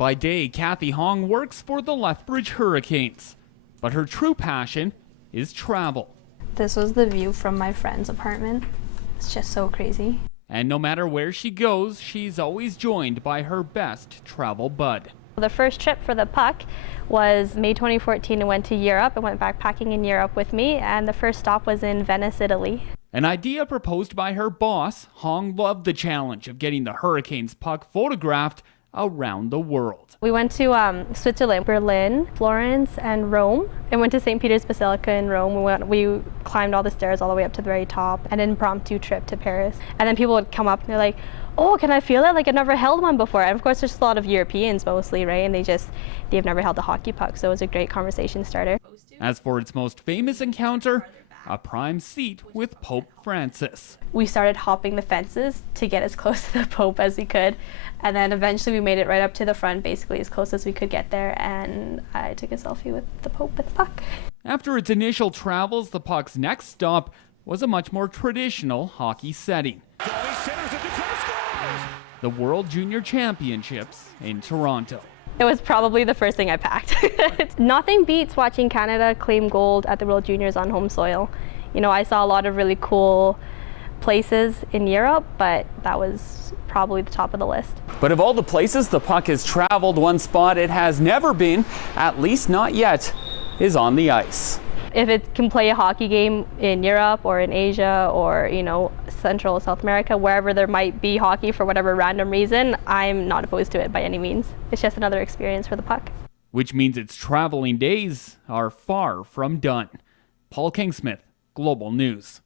By day, Kathy Hong works for the Lethbridge Hurricanes, but her true passion is travel. This was the view from my friend's apartment. It's just so crazy. And no matter where she goes, she's always joined by her best travel bud. The first trip for the Puck was May 2014. I went to Europe. I went backpacking in Europe with me, and the first stop was in Venice, Italy. An idea proposed by her boss, Hong loved the challenge of getting the Hurricanes puck photographed around the world. We went to Switzerland, Berlin, Florence, and Rome. I went to St. Peter's Basilica in Rome. We climbed all the stairs all the way up to the very top, an impromptu trip to Paris. And then people would come up and they're like, oh, can I feel it? Like, I've never held one before. And of course, there's a lot of Europeans mostly, right? And they've never held a hockey puck, so it was a great conversation starter. As for its most famous encounter, a prime seat with Pope Francis. We started hopping the fences to get as close to the Pope as we could. And then eventually we made it right up to the front, basically as close as we could get there. And I took a selfie with the Pope with the puck. After its initial travels, the puck's next stop was a much more traditional hockey setting. The World Junior Championships in Toronto. It was probably the first thing I packed. Nothing beats watching Canada claim gold at the World Juniors on home soil. You know, I saw a lot of really cool places in Europe, but that was probably the top of the list. But of all the places the puck has traveled, one spot it has never been, at least not yet, is on the ice. If it can play a hockey game in Europe or in Asia or, you know, Central or South America, wherever there might be hockey for whatever random reason, I'm not opposed to it by any means. It's just another experience for the puck. Which means its traveling days are far from done. Paul Kingsmith, Global News.